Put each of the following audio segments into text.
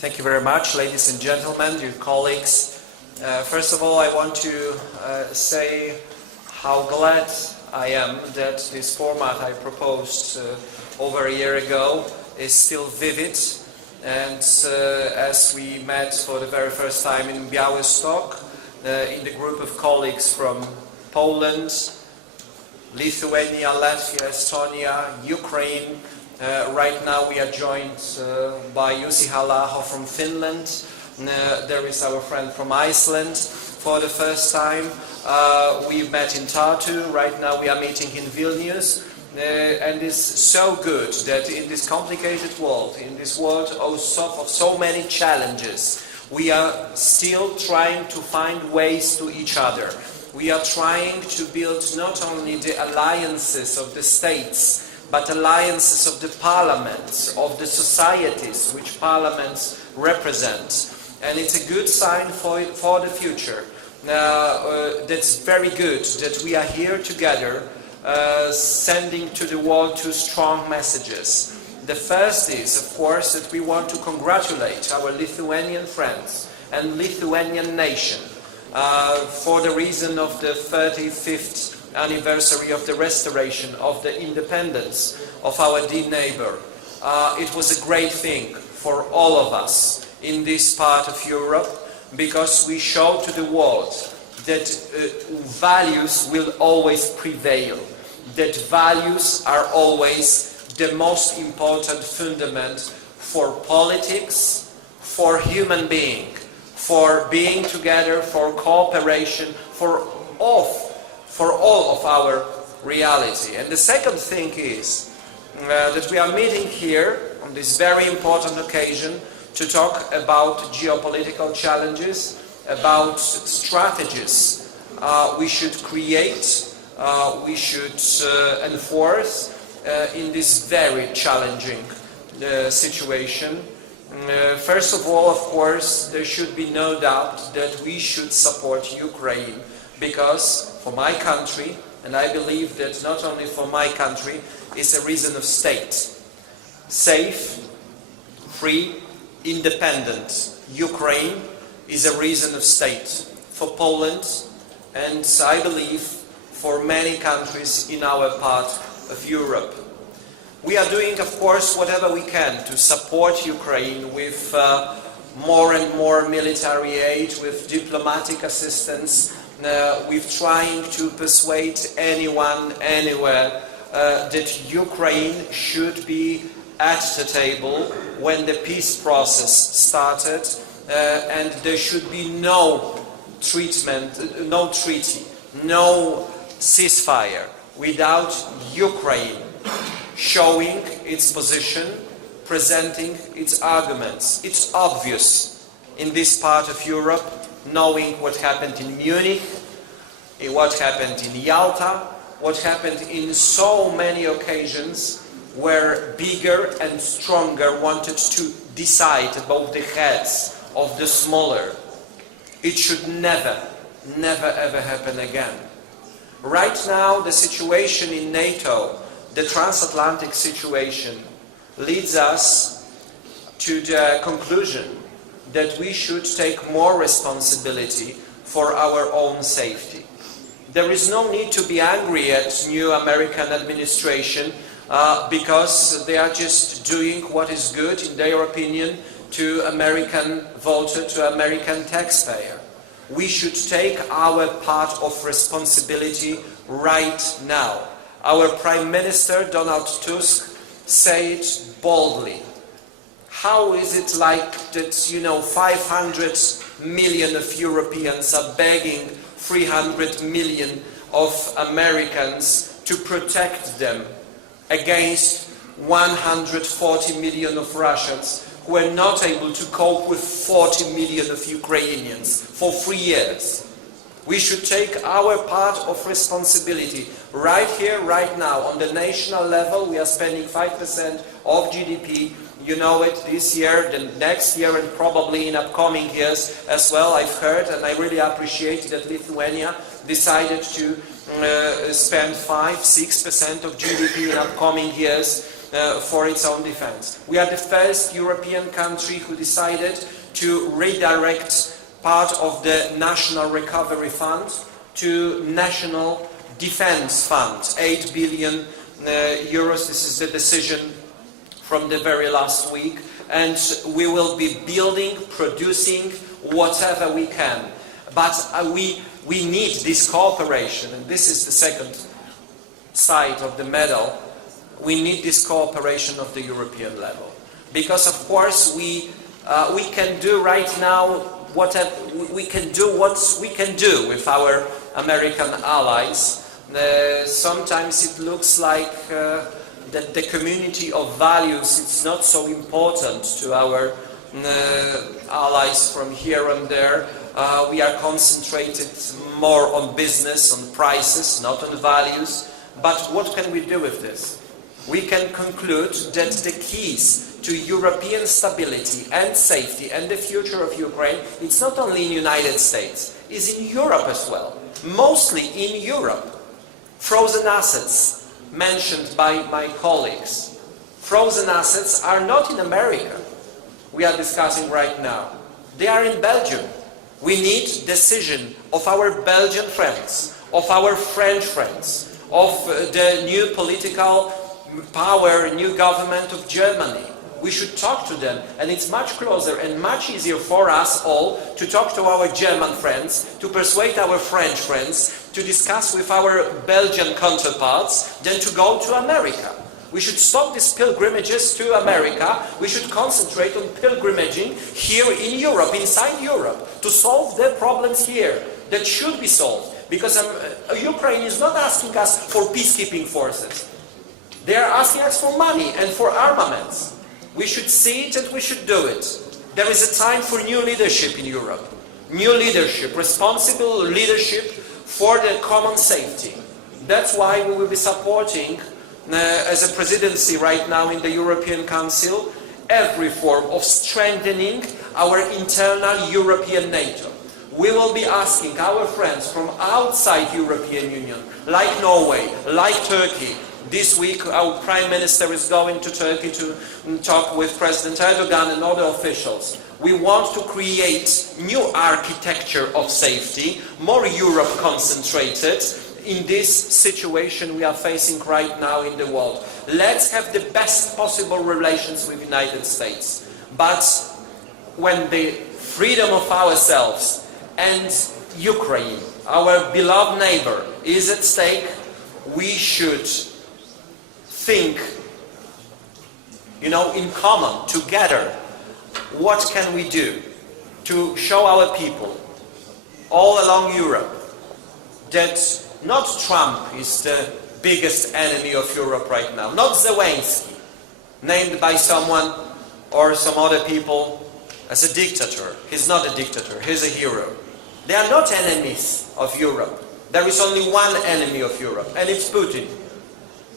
Thank you very much, ladies and gentlemen, dear colleagues. First of all, I want to say how glad I am that this format I proposed over a year ago is still vivid. And as we met for the very first time in Białystok, in the group of colleagues from Poland, Lithuania, Latvia, Estonia, Ukraine. Right now we are joined by Jussi Halla-aho from Finland. There is our friend from Iceland for the first time. We met in Tartu. Right now we are meeting in Vilnius. And it's so good that in this complicated world, in this world of so many challenges, we are still trying to find ways to each other. We are trying to build not only the alliances of the states, but alliances of the parliaments, of the societies which parliaments represent. And it's a good sign for the future. That's very good that we are here together, sending to the world two strong messages. The first is, of course, that we want to congratulate our Lithuanian friends and Lithuanian nation for the reason of the 35th anniversary of the restoration of the independence of our dear neighbor. It was a great thing for all of us in this part of Europe, because we show to the world that values will always prevail, that values are always the most important fundament for politics, for human being, for being together, for cooperation, for all of our reality. And the second thing is that we are meeting here on this very important occasion to talk about geopolitical challenges, about strategies we should create, we should enforce in this very challenging situation. First of all, of course, there should be no doubt that we should support Ukraine, because for my country, and I believe that not only for my country, is a reason of state. Safe, free, independent Ukraine is a reason of state for Poland, and I believe for many countries in our part of Europe. We are doing, of course, whatever we can to support Ukraine with more and more military aid, with diplomatic assistance, with trying to persuade anyone, anywhere, that Ukraine should be at the table when the peace process started, and there should be no treatment, no treaty, no ceasefire without Ukraine showing its position, presenting its arguments. It's obvious in this part of Europe, knowing what happened in Munich, what happened in Yalta, what happened in so many occasions where bigger and stronger wanted to decide above the heads of the smaller. It should never ever happen again. Right now, the situation in NATO, the transatlantic situation, leads us to the conclusion that we should take more responsibility for our own safety. There is no need to be angry at new American administration because they are just doing what is good, in their opinion, to American voter, to American taxpayer. We should take our part of responsibility right now. Our Prime Minister, Donald Tusk, said boldly. How is it like that, 500 million of Europeans are begging 300 million of Americans to protect them against 140 million of Russians who are not able to cope with 40 million of Ukrainians for 3 years? We should take our part of responsibility right here, right now. On the national level, we are spending 5% of GDP. You know it, this year, the next year, and probably in upcoming years as well. I've heard, and I really appreciate that Lithuania decided to spend 5-6% of GDP in upcoming years for its own defense. We are the first European country who decided to redirect part of the National Recovery Fund to National Defense Fund, 8 billion euros. This is the decision from the very last week, and we will be building, producing whatever we can. But we need this cooperation, and this is the second side of the medal. We need this cooperation of the European level, because of course we can do right now what we can do with our American allies. Sometimes it looks like that the community of values is not so important to our allies from here and there. We are concentrated more on business, on prices, not on values. But what can we do with this? We can conclude that the keys to European stability and safety and the future of Ukraine, it's not only in the United States, it's in Europe as well. Mostly in Europe. Frozen assets, mentioned by my colleagues. Frozen assets are not in America, we are discussing right now. They are in Belgium. We need decision of our Belgian friends, of our French friends, of the new political power, new government of Germany. We should talk to them, and it's much closer and much easier for us all to talk to our German friends, to persuade our French friends, to discuss with our Belgian counterparts, than to go to America. We should stop these pilgrimages to America. We should concentrate on pilgrimaging here in Europe, inside Europe, to solve the problems here that should be solved. Because Ukraine is not asking us for peacekeeping forces. They are asking us for money and for armaments. We should see it and we should do it. There is a time for new leadership in Europe. New leadership, responsible leadership for the common safety. That's why we will be supporting, as a presidency right now in the European Council, every form of strengthening our internal European NATO. We will be asking our friends from outside European Union, like Norway, like Turkey. This week our Prime Minister is going to Turkey to talk with President Erdogan and other officials. We want to create new architecture of safety, more Europe concentrated in this situation we are facing right now in the world. Let's have the best possible relations with the United States. But when the freedom of ourselves and Ukraine, our beloved neighbor, is at stake, we should think, in common, together, what can we do to show our people all along Europe that not Trump is the biggest enemy of Europe right now, not Zelensky, named by someone or some other people as a dictator. He's not a dictator, he's a hero. They are not enemies of Europe. There is only one enemy of Europe, and it's Putin.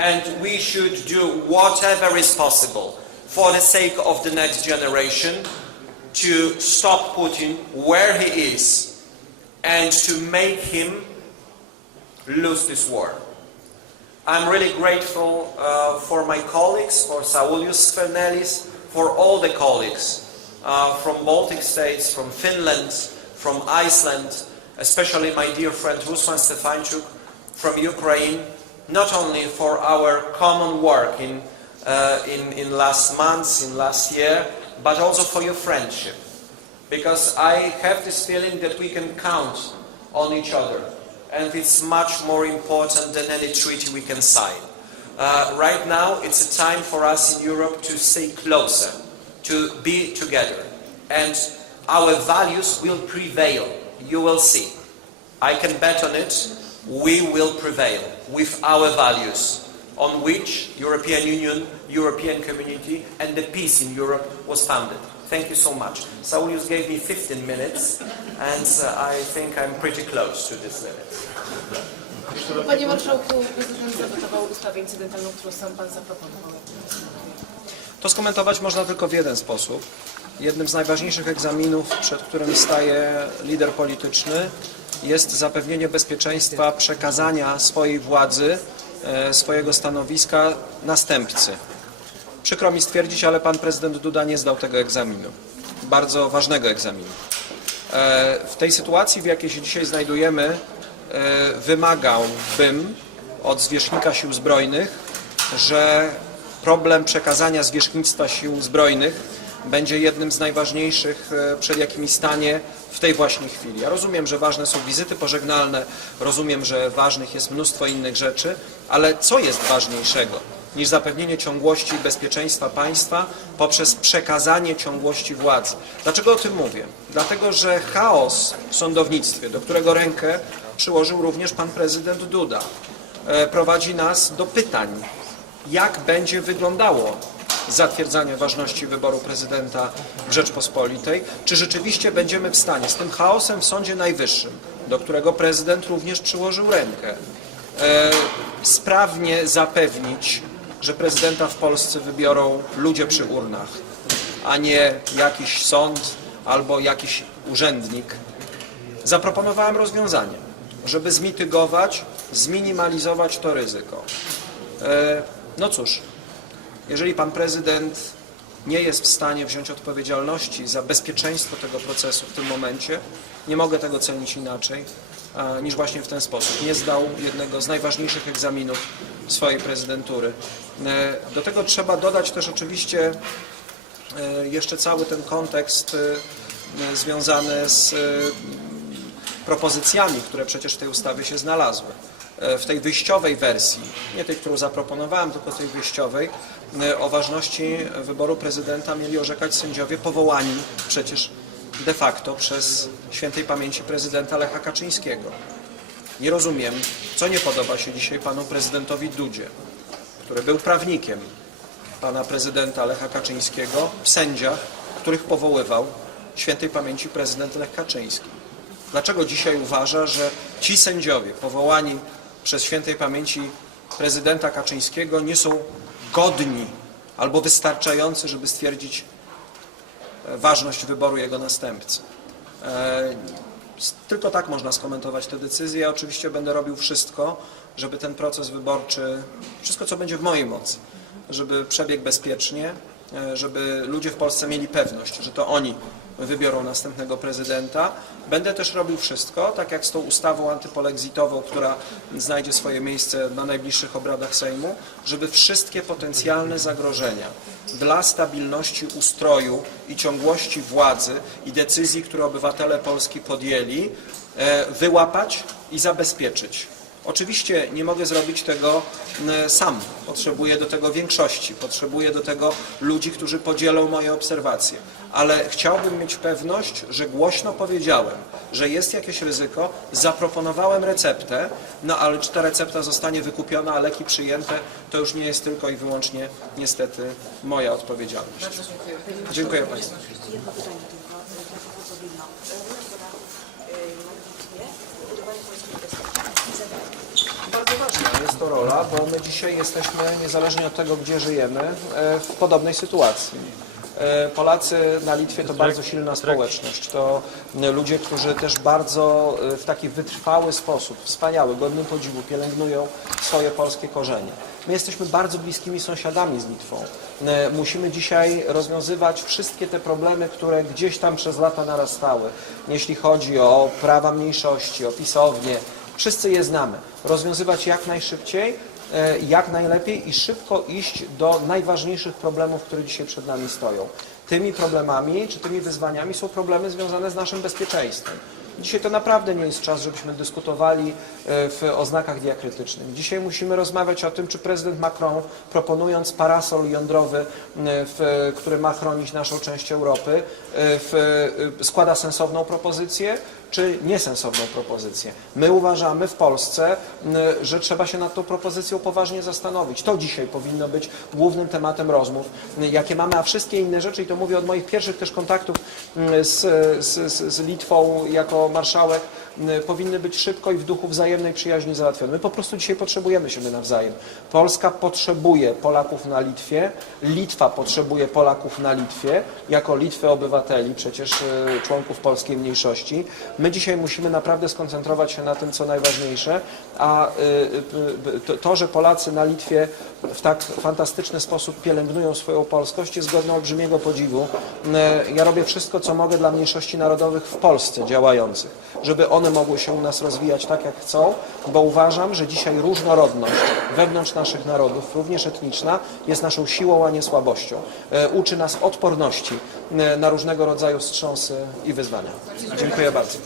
And we should do whatever is possible for the sake of the next generation to stop Putin where he is and to make him lose this war. I'm really grateful for my colleagues, for Saulius Skvernelis, for all the colleagues from Baltic states, from Finland, from Iceland, especially my dear friend Ruslan Stefanchuk from Ukraine, not only for our common work in last months, in last year, but also for your friendship. Because I have this feeling that we can count on each other. And it's much more important than any treaty we can sign. Right now, it's a time for us in Europe to stay closer, to be together. And our values will prevail. You will see. I can bet on it. We will prevail with our values, on which European Union, European community, and the peace in Europe was founded. Thank you so much. Saulius gave me 15 minutes, and I think I'm pretty close to this limit. Panie Marszałku, prezydent zawetował ustawę incydentalną, którą sam Pan zaproponował. To skomentować można tylko w jeden sposób. Jednym z najważniejszych egzaminów, przed którym staje lider polityczny, jest zapewnienie bezpieczeństwa przekazania swojej władzy, swojego stanowiska następcy. Przykro mi stwierdzić, ale pan prezydent Duda nie zdał tego egzaminu. Bardzo ważnego egzaminu. W tej sytuacji, w jakiej się dzisiaj znajdujemy, wymagałbym od zwierzchnika Sił Zbrojnych, że problem przekazania zwierzchnictwa Sił Zbrojnych będzie jednym z najważniejszych, przed jakimi stanie w tej właśnie chwili. Ja rozumiem, że ważne są wizyty pożegnalne, rozumiem, że ważnych jest mnóstwo innych rzeczy, ale co jest ważniejszego niż zapewnienie ciągłości i bezpieczeństwa państwa poprzez przekazanie ciągłości władzy? Dlaczego o tym mówię? Dlatego, że chaos w sądownictwie, do którego rękę przyłożył również pan prezydent Duda, prowadzi nas do pytań, jak będzie wyglądało zatwierdzanie ważności wyboru prezydenta w Rzeczpospolitej, czy rzeczywiście będziemy w stanie z tym chaosem w Sądzie Najwyższym, do którego prezydent również przyłożył rękę, sprawnie zapewnić, że prezydenta w Polsce wybiorą ludzie przy urnach, a nie jakiś sąd albo jakiś urzędnik. Zaproponowałem rozwiązanie, żeby zmitygować, zminimalizować to ryzyko. No cóż, jeżeli pan prezydent nie jest w stanie wziąć odpowiedzialności za bezpieczeństwo tego procesu w tym momencie, nie mogę tego cenić inaczej niż właśnie w ten sposób. Nie zdał jednego z najważniejszych egzaminów swojej prezydentury. Do tego trzeba dodać też oczywiście jeszcze cały ten kontekst związany z propozycjami, które przecież w tej ustawie się znalazły. W tej wyjściowej wersji, nie tej, którą zaproponowałem, tylko tej wyjściowej, o ważności wyboru prezydenta mieli orzekać sędziowie powołani przecież de facto przez świętej pamięci prezydenta Lecha Kaczyńskiego. Nie rozumiem, co nie podoba się dzisiaj panu prezydentowi Dudzie, który był prawnikiem pana prezydenta Lecha Kaczyńskiego, w sędziach, których powoływał świętej pamięci prezydent Lech Kaczyński. Dlaczego dzisiaj uważa, że ci sędziowie powołani przez świętej pamięci prezydenta Kaczyńskiego nie są godni albo wystarczający, żeby stwierdzić ważność wyboru jego następcy? Tylko tak można skomentować tę decyzję. Ja oczywiście będę robił wszystko, żeby ten proces wyborczy, wszystko co będzie w mojej mocy, żeby przebiegł bezpiecznie, żeby ludzie w Polsce mieli pewność, że to oni wybiorą następnego prezydenta. Będę też robił wszystko, tak jak z tą ustawą antypolexitową, która znajdzie swoje miejsce na najbliższych obradach Sejmu, żeby wszystkie potencjalne zagrożenia dla stabilności ustroju i ciągłości władzy i decyzji, które obywatele Polski podjęli, wyłapać i zabezpieczyć. Oczywiście nie mogę zrobić tego sam. Potrzebuję do tego większości, potrzebuję do tego ludzi, którzy podzielą moje obserwacje. Ale chciałbym mieć pewność, że głośno powiedziałem, że jest jakieś ryzyko, zaproponowałem receptę, no ale czy ta recepta zostanie wykupiona, a leki przyjęte, to już nie jest tylko i wyłącznie niestety moja odpowiedzialność. Bardzo dziękuję. Dziękuję Państwu. Jedno pytanie tylko Wilno. Bardzo ważna jest to rola, bo my dzisiaj jesteśmy, niezależnie od tego, gdzie żyjemy, w podobnej sytuacji. Polacy na Litwie to bardzo silna społeczność. To ludzie, którzy też bardzo w taki wytrwały sposób, wspaniały, godny podziwu, pielęgnują swoje polskie korzenie. My jesteśmy bardzo bliskimi sąsiadami z Litwą. Musimy dzisiaj rozwiązywać wszystkie te problemy, które gdzieś tam przez lata narastały. Jeśli chodzi o prawa mniejszości, o pisownie, wszyscy je znamy. Rozwiązywać jak najszybciej, jak najlepiej i szybko iść do najważniejszych problemów, które dzisiaj przed nami stoją. Tymi problemami, czy tymi wyzwaniami są problemy związane z naszym bezpieczeństwem. Dzisiaj to naprawdę nie jest czas, żebyśmy dyskutowali w oznakach diakrytycznych. Dzisiaj musimy rozmawiać o tym, czy prezydent Macron, proponując parasol jądrowy, który ma chronić naszą część Europy, składa sensowną propozycję, czy niesensowną propozycję. My uważamy w Polsce, że trzeba się nad tą propozycją poważnie zastanowić. To dzisiaj powinno być głównym tematem rozmów, jakie mamy, a wszystkie inne rzeczy, i to mówię od moich pierwszych też kontaktów z Litwą jako marszałek, powinny być szybko i w duchu wzajemnej przyjaźni załatwione. My po prostu dzisiaj potrzebujemy siebie nawzajem. Polska potrzebuje Polaków na Litwie, Litwa potrzebuje Polaków na Litwie, jako Litwy obywateli, przecież członków polskiej mniejszości. My dzisiaj musimy naprawdę skoncentrować się na tym, co najważniejsze, a to, że Polacy na Litwie w tak fantastyczny sposób pielęgnują swoją polskość, jest godne olbrzymiego podziwu. Ja robię wszystko, co mogę dla mniejszości narodowych w Polsce działających, żeby one mogły się u nas rozwijać tak, jak chcą, bo uważam, że dzisiaj różnorodność wewnątrz naszych narodów, również etniczna, jest naszą siłą, a nie słabością. Uczy nas odporności na różnego rodzaju wstrząsy i wyzwania. Dziękuję bardzo.